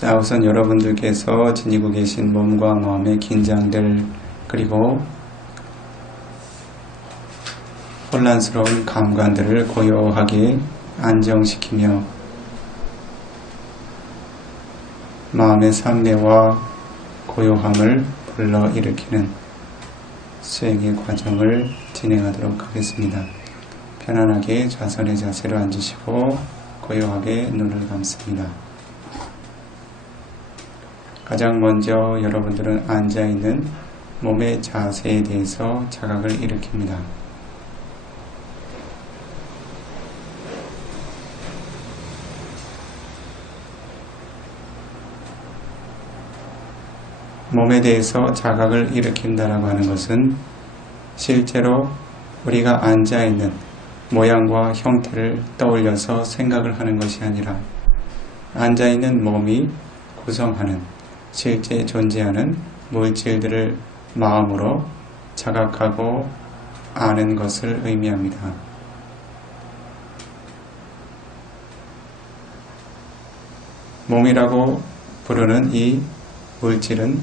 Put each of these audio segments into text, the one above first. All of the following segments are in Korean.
자, 우선 여러분들께서 지니고 계신 몸과 마음의 긴장들, 그리고 혼란스러운 감관들을 고요하게 안정시키며 마음의 산매와 고요함을 불러일으키는 수행의 과정을 진행하도록 하겠습니다. 편안하게 좌선의 자세로 앉으시고 고요하게 눈을 감습니다. 가장 먼저 여러분들은 앉아있는 몸의 자세에 대해서 자각을 일으킵니다. 몸에 대해서 자각을 일으킨다라고 하는 것은 실제로 우리가 앉아있는 모양과 형태를 떠올려서 생각을 하는 것이 아니라 앉아있는 몸이 구성하는 실제 존재하는 물질들을 마음으로 자각하고 아는 것을 의미합니다. 몸이라고 부르는 이 물질은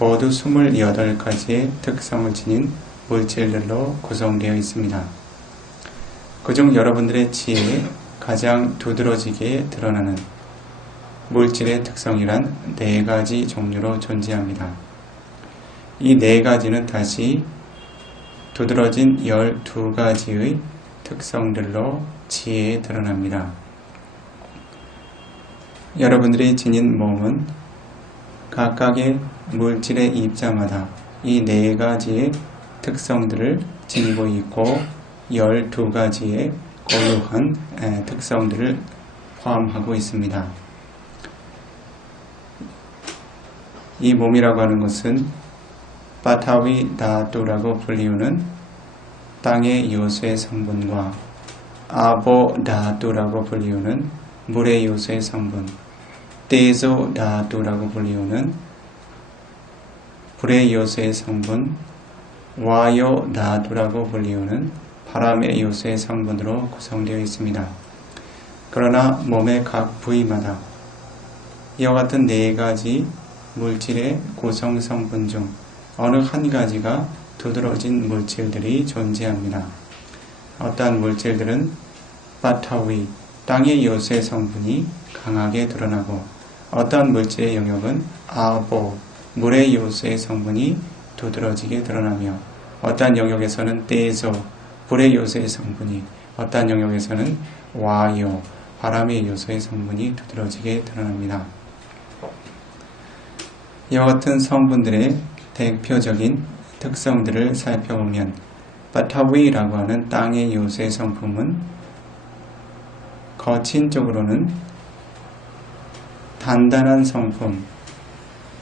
모두 28가지의 특성을 지닌 물질들로 구성되어 있습니다. 그중 여러분들의 지혜에 가장 두드러지게 드러나는 물질의 특성이란 4가지 종류로 존재합니다. 이 4가지는 다시 두드러진 12가지의 특성들로 지혜에 드러납니다. 여러분들이 지닌 몸은 각각의 물질의 입자마다 이 4가지의 특성들을 지니고 있고 12가지의 고유한 특성들을 포함하고 있습니다. 이 몸이라고 하는 것은 바타위 다투라고 불리우는 땅의 요소의 성분과 아보 다투라고 불리우는 물의 요소의 성분, 테조 다투라고 불리우는 불의 요소의 성분, 와요 다투라고 불리우는 바람의 요소의 성분으로 구성되어 있습니다. 그러나 몸의 각 부위마다 이와 같은 4가지 물질의 구성 성분 중 어느 한 가지가 두드러진 물질들이 존재합니다. 어떠한 물질들은 바타위, 땅의 요소의 성분이 강하게 드러나고 어떠한 물질의 영역은 아보, 물의 요소의 성분이 두드러지게 드러나며 어떠한 영역에서는 테조, 불의 요소의 성분이, 어떠한 영역에서는 와요, 바람의 요소의 성분이 두드러지게 드러납니다. 이와 같은 성분들의 대표적인 특성들을 살펴보면 바타위라고 하는 땅의 요소의 성품은 거친 쪽으로는 단단한 성품,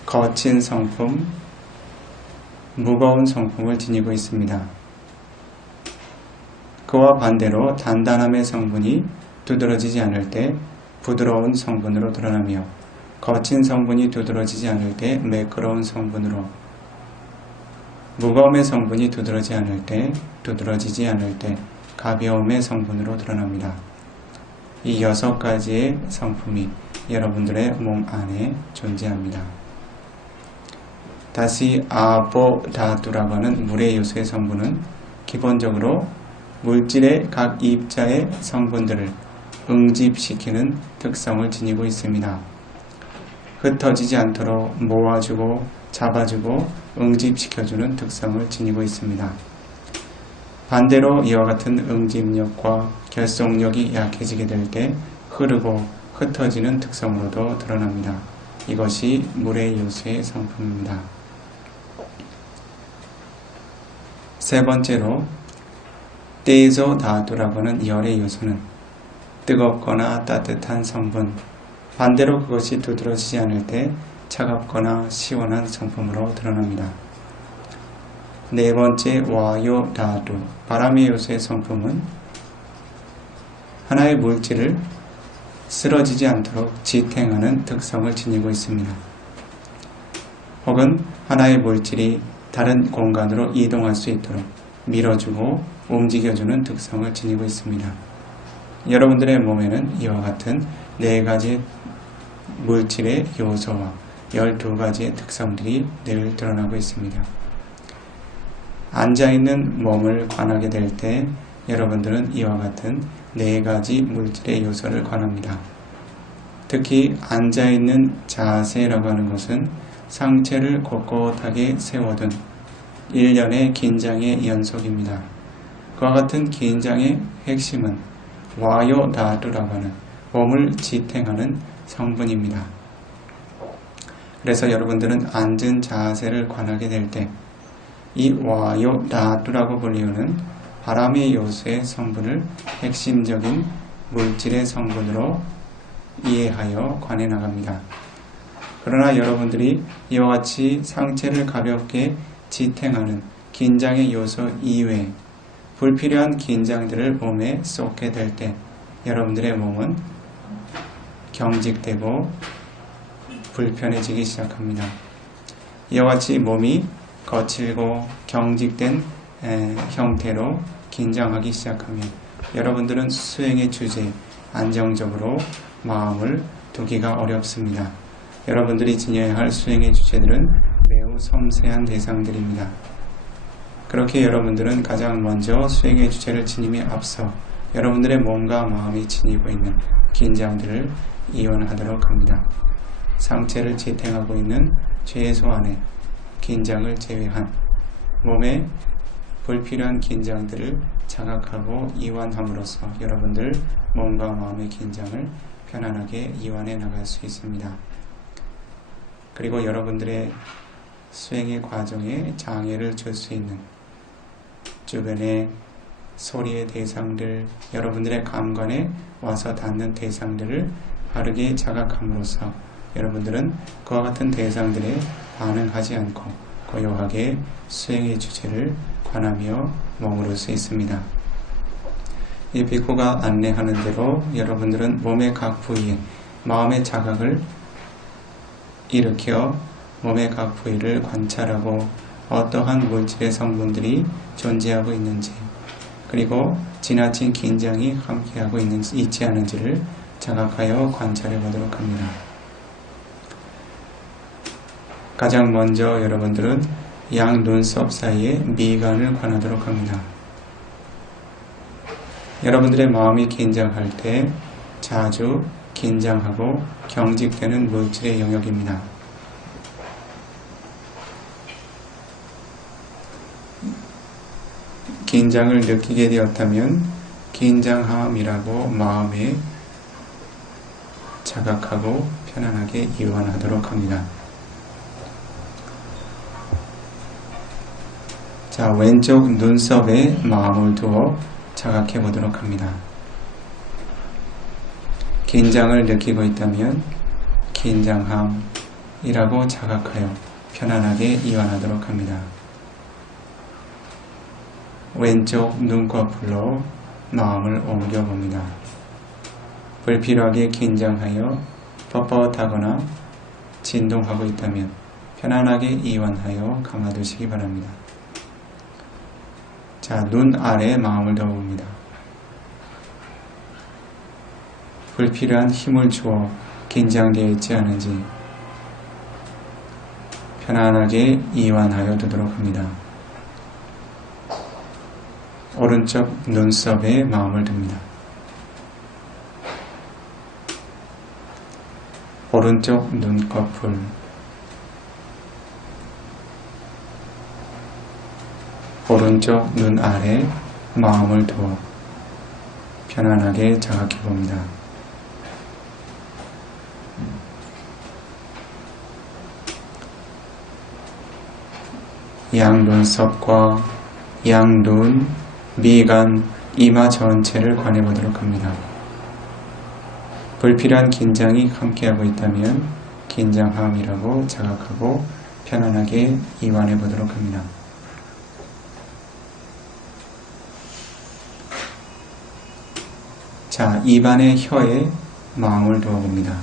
거친 성품, 무거운 성품을 지니고 있습니다. 그와 반대로 단단함의 성분이 두드러지지 않을 때 부드러운 성분으로 드러나며 거친 성분이 두드러지지 않을 때 매끄러운 성분으로, 무거움의 성분이 두드러지지 않을 때 가벼움의 성분으로 드러납니다. 이 6가지의 성품이 여러분들의 몸 안에 존재합니다. 다시 아보 다투라고 하는 물의 요소의 성분은 기본적으로 물질의 각 입자의 성분들을 응집시키는 특성을 지니고 있습니다. 흩어지지 않도록 모아주고 잡아주고 응집시켜주는 특성을 지니고 있습니다. 반대로 이와 같은 응집력과 결속력이 약해지게 될 때 흐르고 흩어지는 특성으로도 드러납니다. 이것이 물의 요소의 성품입니다. 세 번째로 테조 다투라고 하는 열의 요소는 뜨겁거나 따뜻한 성분, 반대로 그것이 두드러지지 않을 때 차갑거나 시원한 성품으로 드러납니다. 네 번째 와요 다투, 바람의 요소의 성품은 하나의 물질을 쓰러지지 않도록 지탱하는 특성을 지니고 있습니다. 혹은 하나의 물질이 다른 공간으로 이동할 수 있도록 밀어주고 움직여주는 특성을 지니고 있습니다. 여러분들의 몸에는 이와 같은 4가지 물질의 요소와 12가지의 특성들이 늘 드러나고 있습니다. 앉아있는 몸을 관하게 될 때 여러분들은 이와 같은 4가지 물질의 요소를 관합니다. 특히 앉아있는 자세라고 하는 것은 상체를 꼿꼿하게 세워둔 일련의 긴장의 연속입니다. 그와 같은 긴장의 핵심은 와요다루라고 하는 몸을 지탱하는 성분입니다. 그래서 여러분들은 앉은 자세를 관하게 될 때 이 와요다루라고 불리우는 바람의 요소의 성분을 핵심적인 물질의 성분으로 이해하여 관해 나갑니다. 그러나 여러분들이 이와 같이 상체를 가볍게 지탱하는 긴장의 요소 이외에 불필요한 긴장들을 몸에 쏟게 될 때 여러분들의 몸은 경직되고 불편해지기 시작합니다. 이와 같이 몸이 거칠고 경직된 형태로 긴장하기 시작하면 여러분들은 수행의 주제에 안정적으로 마음을 두기가 어렵습니다. 여러분들이 지녀야 할 수행의 주제들은 매우 섬세한 대상들입니다. 그렇게 여러분들은 가장 먼저 수행의 주제를 지님에 앞서 여러분들의 몸과 마음이 지니고 있는 긴장들을 이완하도록 합니다. 상체를 지탱하고 있는 최소한의 긴장을 제외한 몸의 불필요한 긴장들을 자각하고 이완함으로써 여러분들 몸과 마음의 긴장을 편안하게 이완해 나갈 수 있습니다. 그리고 여러분들의 수행의 과정에 장애를 줄 수 있는 주변의 소리의 대상들, 여러분들의 감관에 와서 닿는 대상들을 바르게 자각함으로써 여러분들은 그와 같은 대상들에 반응하지 않고 고요하게 수행의 주제를 관하며 머무를 수 있습니다. 이 비코가 안내하는 대로 여러분들은 몸의 각 부위에 마음의 자각을 일으켜 몸의 각 부위를 관찰하고 어떠한 물질의 성분들이 존재하고 있는지 그리고 지나친 긴장이 함께하고 있지 않은지를 자각하여 관찰해 보도록 합니다. 가장 먼저 여러분들은 양 눈썹 사이에 미간을 관하도록 합니다. 여러분들의 마음이 긴장할 때 자주 긴장하고 경직되는 물질의 영역입니다. 긴장을 느끼게 되었다면 긴장함이라고 마음에 자각하고 편안하게 이완하도록 합니다. 자, 왼쪽 눈썹에 마음을 두어 자각해 보도록 합니다. 긴장을 느끼고 있다면 긴장함이라고 자각하여 편안하게 이완하도록 합니다. 왼쪽 눈꺼풀로 마음을 옮겨봅니다. 불필요하게 긴장하여 뻣뻣하거나 진동하고 있다면 편안하게 이완하여 감아두시기 바랍니다. 자, 눈 아래에 마음을 넣어봅니다. 불필요한 힘을 주어 긴장되어 있지 않은지 편안하게 이완하여 두도록 합니다. 오른쪽 눈썹에 마음을 둡니다. 오른쪽 눈꺼풀, 오른쪽 눈 아래 마음을 두어 편안하게 자각해 봅니다. 양 눈썹과 양 눈, 미간, 이마 전체를 관해 보도록 합니다. 불필요한 긴장이 함께하고 있다면 긴장함이라고 자각하고 편안하게 이완해 보도록 합니다. 자, 입안의 혀에 마음을 두어봅니다.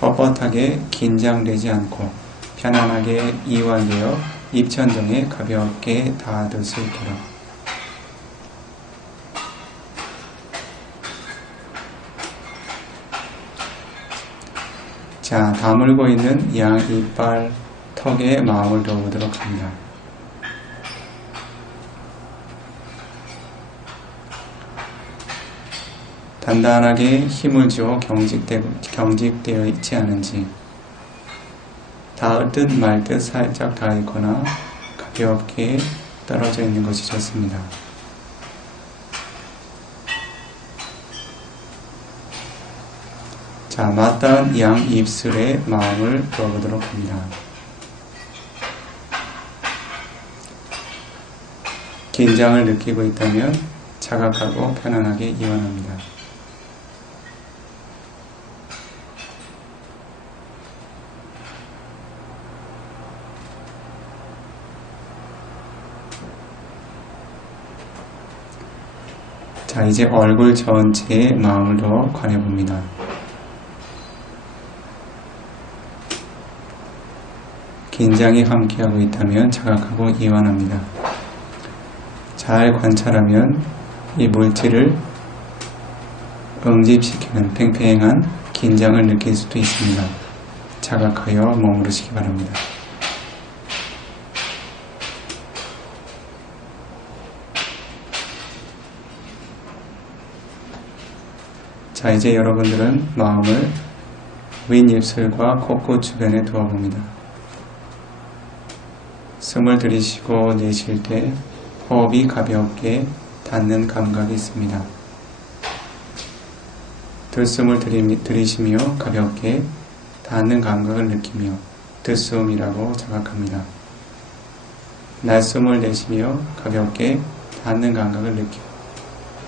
뻣뻣하게 긴장되지 않고 편안하게 이완되어 입천정에 가볍게 닿을 수 있도록 자, 다물고 있는 양 이빨 턱에 마음을 넣어보도록 합니다. 단단하게 힘을 주어 경직되어 있지 않은지, 닿을 듯 말 듯 살짝 닿아 있거나 가볍게 떨어져 있는 것이 좋습니다. 자, 맞닿은 양 입술에 마음을 넣어보도록 합니다. 긴장을 느끼고 있다면 자각하고 편안하게 이완합니다. 자, 이제 얼굴 전체에 마음을 더 관해봅니다. 긴장이 함께하고 있다면 자각하고 이완합니다. 잘 관찰하면 이 물질을 응집시키는 팽팽한 긴장을 느낄 수도 있습니다. 자각하여 머무르시기 바랍니다. 자, 이제 여러분들은 마음을 윗입술과 코끝 주변에 두어봅니다. 숨을 들이쉬고 내쉴 때 호흡이 가볍게 닿는 감각이 있습니다. 들숨을 들이쉬며 가볍게 닿는 감각을 느끼며 들숨이라고 자각합니다. 날숨을 내쉬며 가볍게 닿는 감각을 느끼며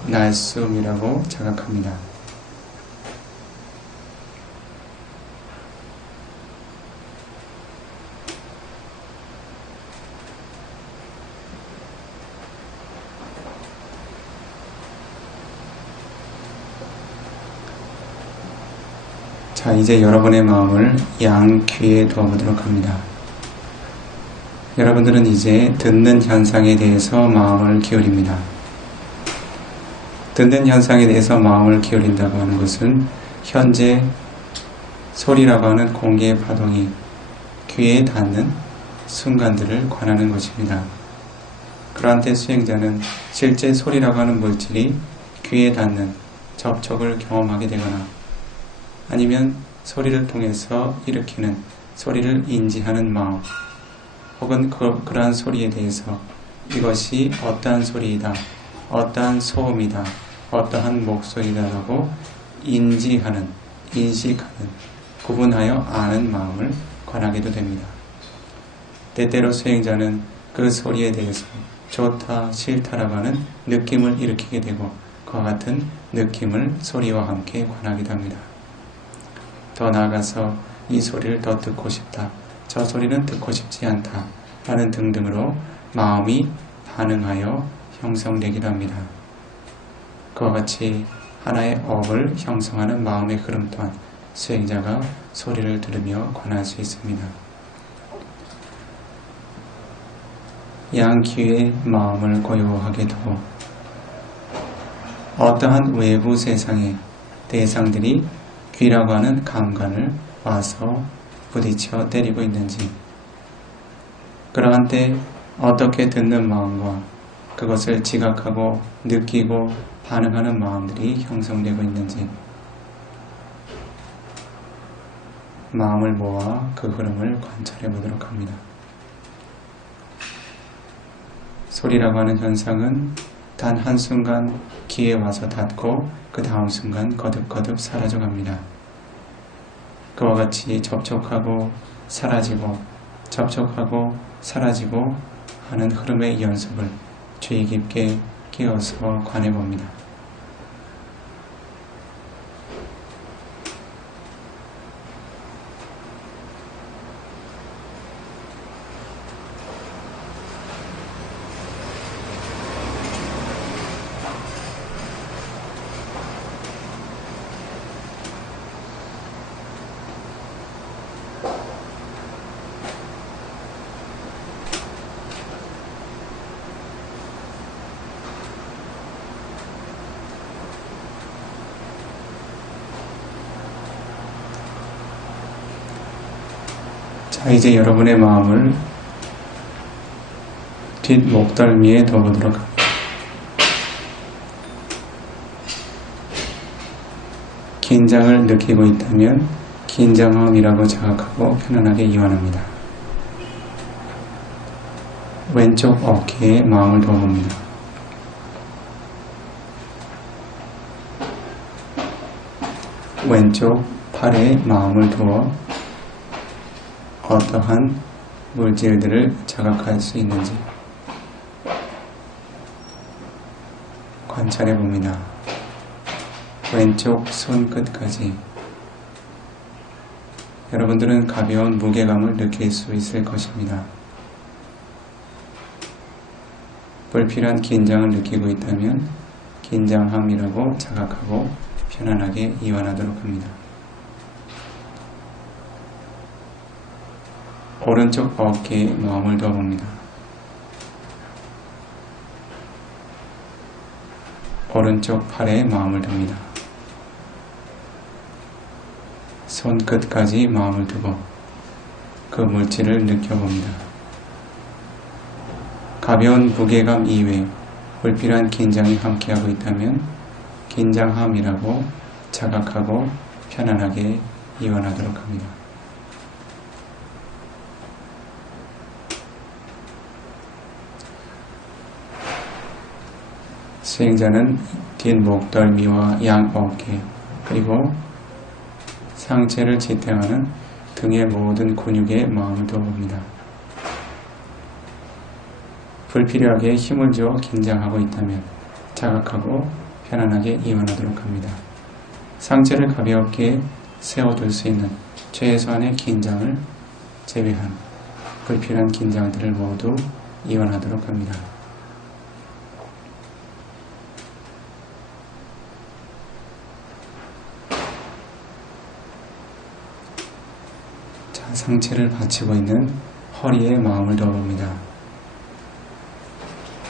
날숨이라고 자각합니다. 자, 이제 여러분의 마음을 양귀에 두어보도록 합니다. 여러분들은 이제 듣는 현상에 대해서 마음을 기울입니다. 듣는 현상에 대해서 마음을 기울인다고 하는 것은 현재 소리라고 하는 공기의 파동이 귀에 닿는 순간들을 관하는 것입니다. 그러한 때 수행자는 실제 소리라고 하는 물질이 귀에 닿는 접촉을 경험하게 되거나 아니면 소리를 통해서 일으키는 소리를 인지하는 마음, 혹은 그러한 소리에 대해서 이것이 어떠한 소리이다, 어떠한 소음이다, 어떠한 목소리다라고 인지하는, 인식하는, 구분하여 아는 마음을 관하게도 됩니다. 때때로 수행자는 그 소리에 대해서 좋다, 싫다라고 하는 느낌을 일으키게 되고 그와 같은 느낌을 소리와 함께 관하기도 합니다. 더 나아가서 이 소리를 더 듣고 싶다, 저 소리는 듣고 싶지 않다 라는 등등으로 마음이 반응하여 형성되기도 합니다. 그와 같이 하나의 업을 형성하는 마음의 흐름 또한 수행자가 소리를 들으며 관할 수 있습니다. 양귀에 마음을 고요하게 두고 어떠한 외부 세상의 대상들이 귀라고 하는 감관을 와서 부딪혀 때리고 있는지, 그러한 때 어떻게 듣는 마음과 그것을 지각하고 느끼고 반응하는 마음들이 형성되고 있는지 마음을 모아 그 흐름을 관찰해 보도록 합니다. 소리라고 하는 현상은 단 한순간 귀에 와서 닿고 그 다음 순간 거듭거듭 사라져 갑니다. 그와 같이 접촉하고 사라지고 접촉하고 사라지고 하는 흐름의 연속을 주의 깊게 끼어서 관해 봅니다. 자, 이제 여러분의 마음을 뒷목덜미에 둬보도록 합니다. 긴장을 느끼고 있다면 긴장함이라고 자각하고 편안하게 이완합니다. 왼쪽 어깨에 마음을 둬봅니다. 왼쪽 팔에 마음을 두어 어떠한 물질들을 자각할 수 있는지 관찰해 봅니다. 왼쪽 손끝까지 여러분들은 가벼운 무게감을 느낄 수 있을 것입니다. 불필요한 긴장을 느끼고 있다면 긴장함이라고 자각하고 편안하게 이완하도록 합니다. 오른쪽 어깨에 마음을 둬봅니다. 오른쪽 팔에 마음을 둡니다. 손끝까지 마음을 두고 그 물질을 느껴봅니다. 가벼운 무게감 이외에 불필요한 긴장이 함께하고 있다면 긴장함이라고 자각하고 편안하게 이완하도록 합니다. 수행자는 뒷목덜미와 양 어깨 그리고 상체를 지탱하는 등의 모든 근육에 마음을 두어봅니다. 불필요하게 힘을 주어 긴장하고 있다면 자각하고 편안하게 이완하도록 합니다. 상체를 가볍게 세워둘 수 있는 최소한의 긴장을 제외한 불필요한 긴장들을 모두 이완하도록 합니다. 자, 상체를 받치고 있는 허리에 마음을 두어봅니다.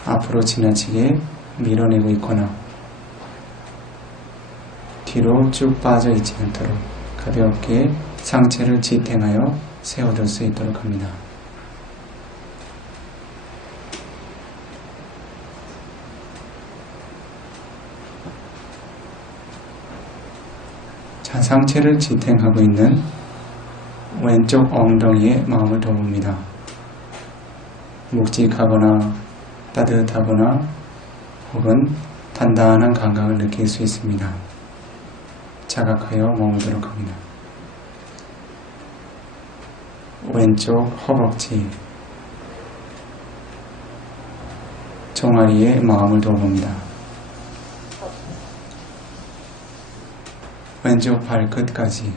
앞으로 지나치게 밀어내고 있거나 뒤로 쭉 빠져 있지 않도록 가볍게 상체를 지탱하여 세워둘 수 있도록 합니다. 자, 상체를 지탱하고 있는 왼쪽 엉덩이에 마음을 둬봅니다. 묵직하거나 따뜻하거나 혹은 단단한 감각을 느낄 수 있습니다. 자각하여 머물도록 합니다. 왼쪽 허벅지, 종아리에 마음을 둬봅니다. 왼쪽 발끝까지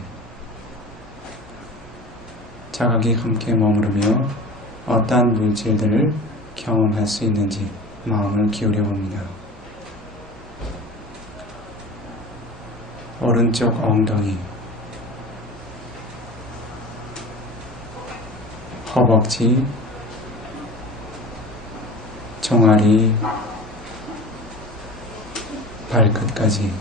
자각이 함께 머무르며 어떠한 물질들을 경험할 수 있는지 마음을 기울여 봅니다. 오른쪽 엉덩이, 허벅지, 종아리, 발끝까지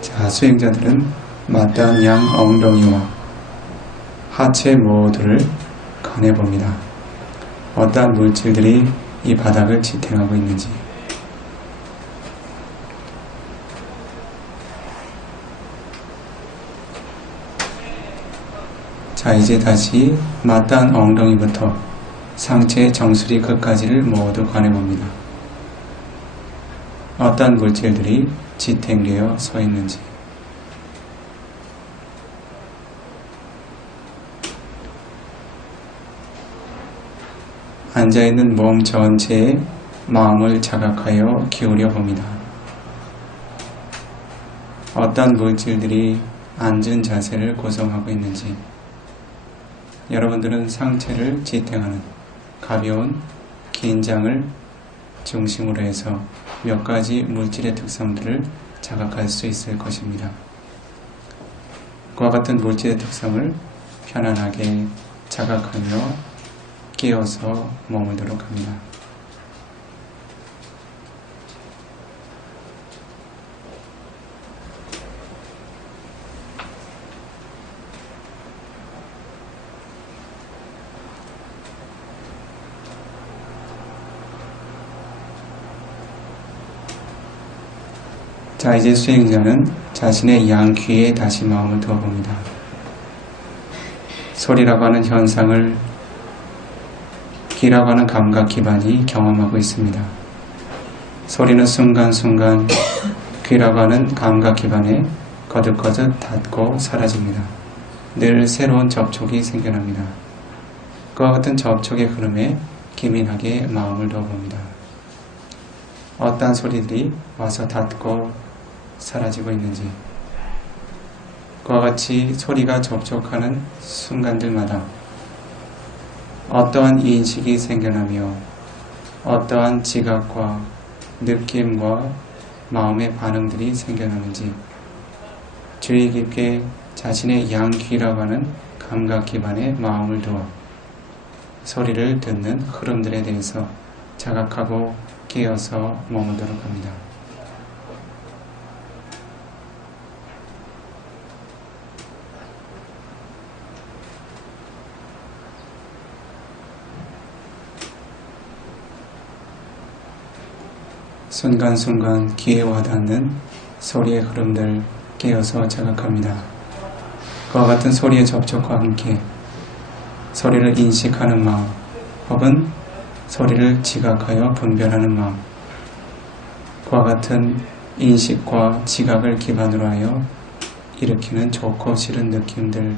자, 수행자들은 마땅한 양 엉덩이와 하체 모두를 가내봅니다. 어떠한 물질들이 이 바닥을 지탱하고 있는지 자, 이제 다시 마땅한 엉덩이부터 상체 정수리 끝까지를 모두 가내봅니다. 어떠한 물질들이 지탱되어 서 있는지 앉아있는 몸 전체에 마음을 자각하여 기울여 봅니다. 어떤 물질들이 앉은 자세를 구성하고 있는지 여러분들은 상체를 지탱하는 가벼운 긴장을 중심으로 해서 몇 가지 물질의 특성들을 자각할 수 있을 것입니다. 그와 같은 물질의 특성을 편안하게 자각하며 끼어서 머물도록 합니다. 자, 이제 수행자는 자신의 양귀에 다시 마음을 두어봅니다. 소리라고 하는 현상을 귀라고 하는 감각 기반이 경험하고 있습니다. 소리는 순간순간 귀라고 하는 감각 기반에 거듭거듭 닿고 사라집니다. 늘 새로운 접촉이 생겨납니다. 그와 같은 접촉의 흐름에 기민하게 마음을 두어봅니다. 어떠한 소리들이 와서 닿고 사라지고 있는지, 그와 같이 소리가 접촉하는 순간들마다 어떠한 인식이 생겨나며 어떠한 지각과 느낌과 마음의 반응들이 생겨나는지 주의 깊게 자신의 양귀라고 하는 감각 기반에 마음을 두어 소리를 듣는 흐름들에 대해서 자각하고 깨어서 머무도록 합니다. 순간순간 귀에 와닿는 소리의 흐름들 깨어서 자각합니다. 그와 같은 소리의 접촉과 함께 소리를 인식하는 마음 혹은 소리를 지각하여 분별하는 마음, 그와 같은 인식과 지각을 기반으로 하여 일으키는 좋고 싫은 느낌들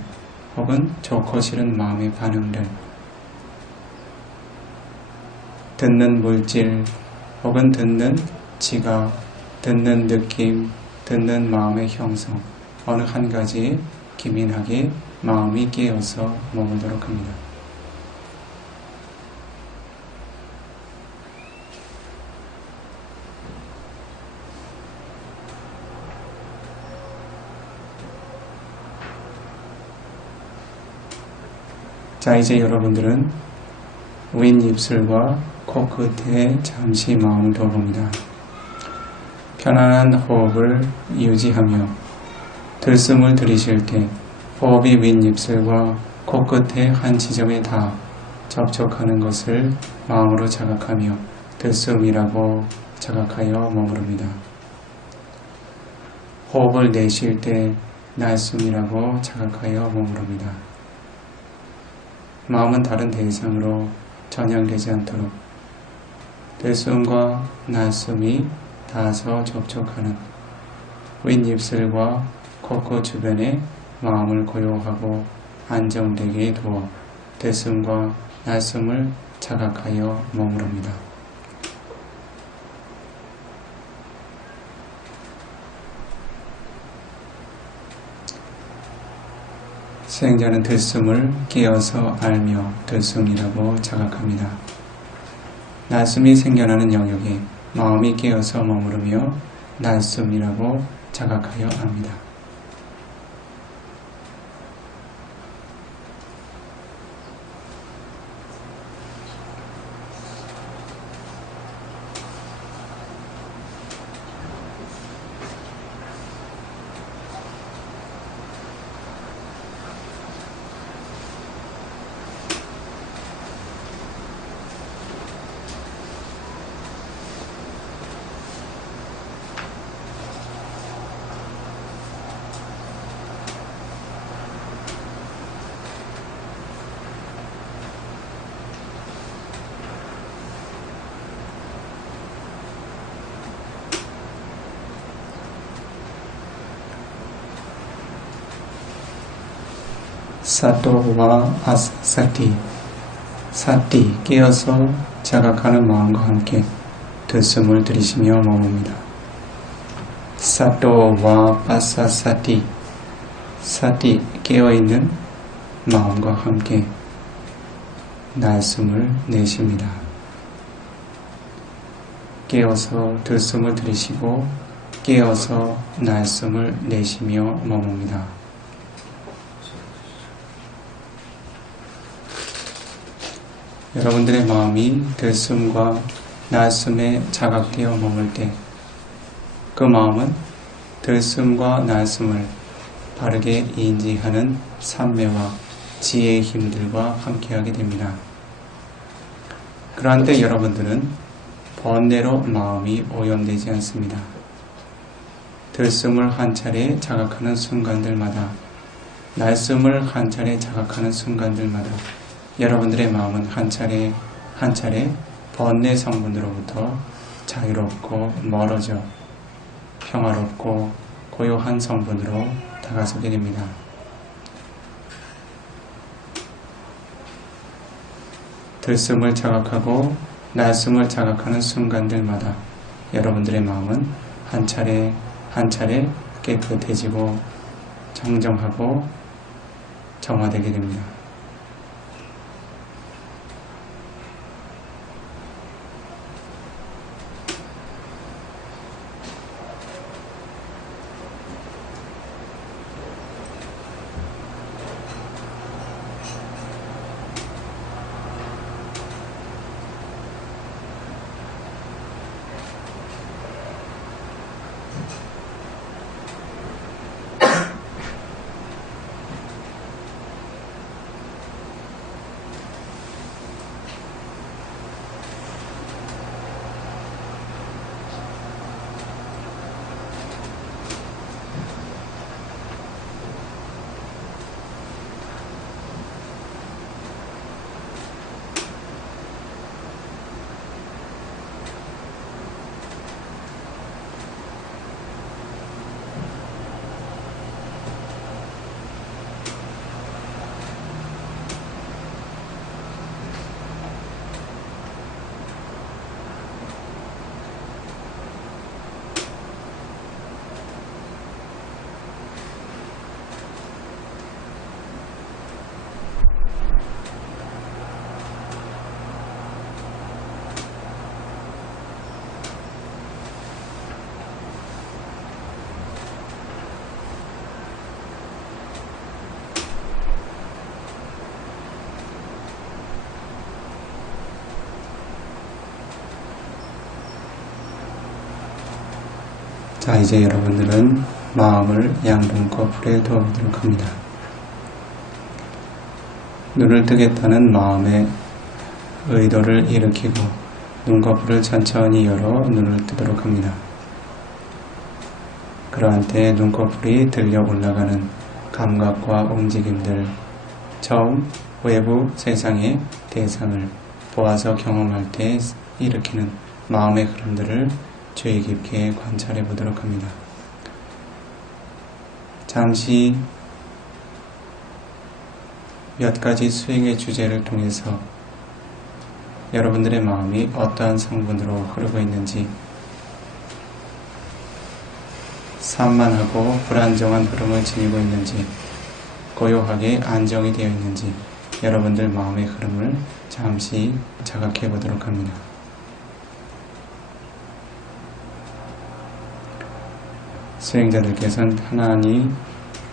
혹은 좋고 싫은 마음의 반응들, 듣는 물질 혹은 듣는 지각, 듣는 느낌, 듣는 마음의 형성, 어느 한 가지에 기민하게 마음이 깨어서 머물도록 합니다. 자, 이제 여러분들은 윗입술과 코끝에 잠시 마음을 두어봅니다. 편안한 호흡을 유지하며 들숨을 들이쉴 때 호흡이 윗입술과 코끝의 한 지점에 다 접촉하는 것을 마음으로 자각하며 들숨이라고 자각하여 머무릅니다. 호흡을 내쉴 때 날숨이라고 자각하여 머무릅니다. 마음은 다른 대상으로 전향되지 않도록 들숨과 날숨이 닿아서 접촉하는 윗입술과 코끝 주변에 마음을 고요하고 안정되게 두어 들숨과 날숨을 자각하여 머무릅니다. 수행자는 들숨을 깨어서 알며 들숨이라고 자각합니다. 날숨이 생겨나는 영역에 마음이 깨어서 머무르며 날숨이라고 자각하여 합니다. 사토와 아사사티, 사티, 깨어서 자각하는 마음과 함께 들숨을 들이쉬며 머뭅니다. 사토와 아사사티, 사티, 깨어있는 마음과 함께 날숨을 내쉽니다. 깨어서 들숨을 들이쉬고 깨어서 날숨을 내쉬며 머뭅니다. 여러분들의 마음이 들숨과 날숨에 자각되어 머물 때 그 마음은 들숨과 날숨을 바르게 인지하는 삼매와 지혜의 힘들과 함께하게 됩니다. 그러한 때 여러분들은 번뇌로 마음이 오염되지 않습니다. 들숨을 한 차례 자각하는 순간들마다, 날숨을 한 차례 자각하는 순간들마다 여러분들의 마음은 한 차례 한 차례 번뇌 성분으로부터 자유롭고 멀어져 평화롭고 고요한 성분으로 다가서게 됩니다. 들숨을 자각하고 날숨을 자각하는 순간들마다 여러분들의 마음은 한 차례 한 차례 깨끗해지고 정정하고 정화되게 됩니다. 자, 이제 여러분들은 마음을 양눈꺼풀에 두어보도록 합니다. 눈을 뜨겠다는 마음의 의도를 일으키고 눈꺼풀을 천천히 열어 눈을 뜨도록 합니다. 그러한 때 눈꺼풀이 들려 올라가는 감각과 움직임들, 처음 외부 세상의 대상을 보아서 경험할 때 일으키는 마음의 흐름들을 주의 깊게 관찰해 보도록 합니다. 잠시 몇 가지 수행의 주제를 통해서 여러분들의 마음이 어떠한 성분으로 흐르고 있는지, 산만하고 불안정한 흐름을 지니고 있는지, 고요하게 안정이 되어 있는지 여러분들 마음의 흐름을 잠시 자각해 보도록 합니다. 수행자들께서는 편안히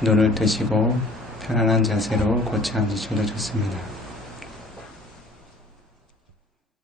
눈을 뜨시고 편안한 자세로 고쳐 앉으셔도 좋습니다.